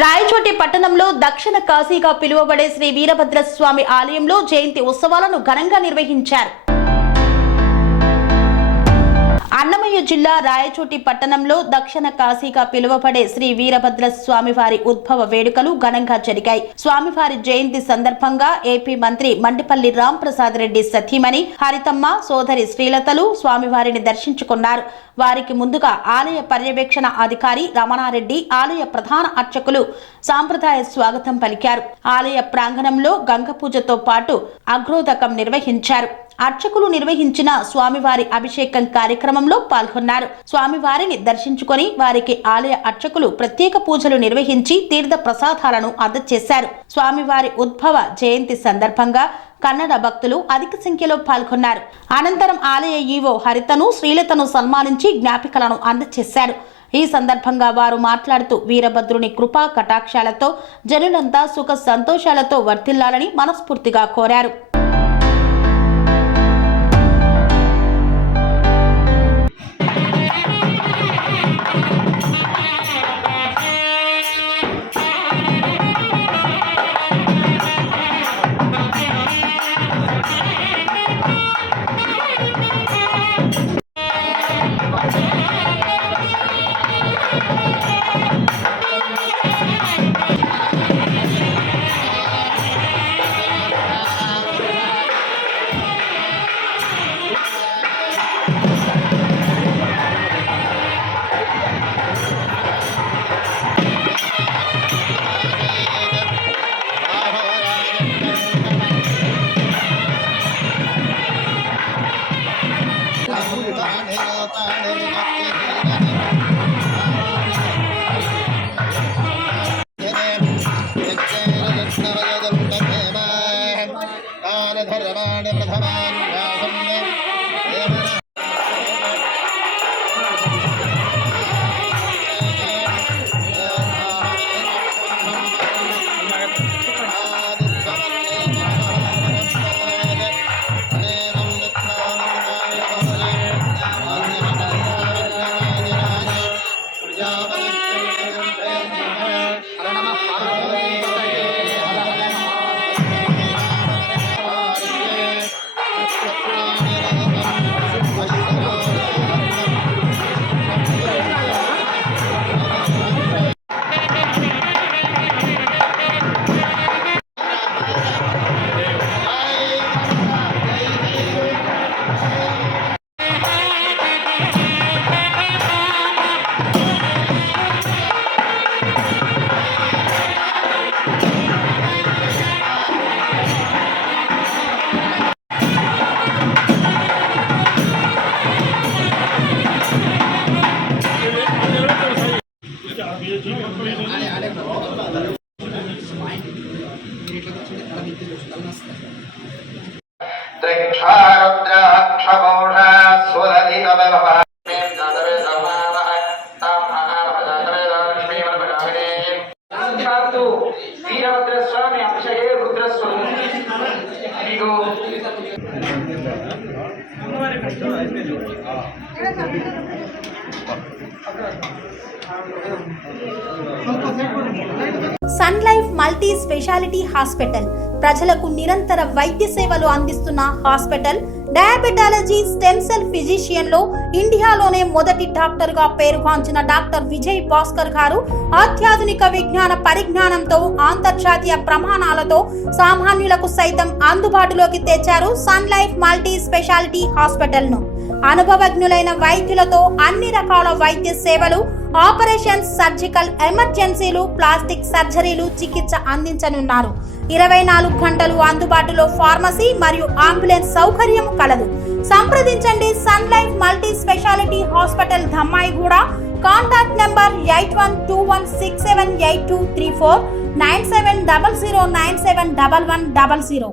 రాయచోటి పట్టణంలో దక్షిణ కాశీగా పిలువబడే శ్రీ వీరభద్రస్వామి ఆలయంలో జయంతి ఉత్సవాలను ఘనంగా నిర్వహించారు. అన్నమయ్య జిల్లా రాయచోటి పట్టణంలో దక్షిణ కాశీగా పిలువబడే శ్రీ వీరభద్రస్వామి వారి ఉద్భవ వేడుకలు ఘనంగా జరిగాయి. స్వామివారి జయంతి సందర్భంగా ఏపీ మంత్రి మండిపల్లి రాంప్రసాద్ రెడ్డి సతీమణి హరితమ్మ సోదరి శ్రీలతలు స్వామివారిని దర్శించుకున్నారు. వారికి ముందుగా ఆలయ పర్యవేక్షణ అధికారి రమణారెడ్డి, ఆలయ ప్రధాన అర్చకులు సాంప్రదాయ స్వాగతం పలికారు. ఆలయ ప్రాంగణంలో గంగ పూజతో పాటు అగ్రోదకం నిర్వహించారు. అర్చకులు నిర్వహించిన స్వామివారి అభిషేకం కార్యక్రమంలో పాల్గొన్నారు. స్వామివారిని దర్శించుకొని వారికి ఆలయ అర్చకులు ప్రత్యేక పూజలు నిర్వహించి తీర్థ ప్రసాదాలను అందజేశారు. స్వామివారి ఉద్భవ జయంతి సందర్భంగా కన్నడ భక్తులు అధిక సంఖ్యలో పాల్గొన్నారు. అనంతరం ఆలయ ఈవో హరితను, శ్రీలతను సన్మానించి జ్ఞాపికలను అందజేశారు. ఈ సందర్భంగా వారు మాట్లాడుతూ వీరభద్రుని కృపా కటాక్షాలతో జనులంతా సుఖ సంతోషాలతో వర్ధిల్లాలని మనస్ఫూర్తిగా కోరారు. వీరభద్రస్వామి అభిషేకే Rudraswamy sun life multi speciality hospital ప్రజలకు నిరంతర వైద్య సేవలు అందిస్తున్న hospital. Diabetology, stem cell physician లో ఇండియాలోనే మొదటి డాక్టర్ గా పేరుగాంచిన డాక్టర్ విజయ్ భాస్కర్ గారు అత్యాధునిక విజ్ఞాన పరిజ్ఞానంతో అంతర్జాతీయ ప్రమాణాలతో సామాన్యులకు సైతం అందుబాటులోకి తెచ్చారు Sun life multi speciality hospital ను. అనుభవజ్ఞులైన వైద్యులతో అన్ని రకాల వైద్య సేవలు, ఆపరేషన్స్, సర్జికల్ ఎమర్జెన్సీలు, ప్లాస్టిక్ సర్జరీలు, చికిత్స అందించనున్నారు. 24 గంటలు అందుబాటులో ఫార్మసీ మరియు అంబులెన్స్ సౌకర్యం కలదు. సంప్రదించండి Sun life multi speciality hospital, Dammaiguda. Contact number 8121678234 9700971100.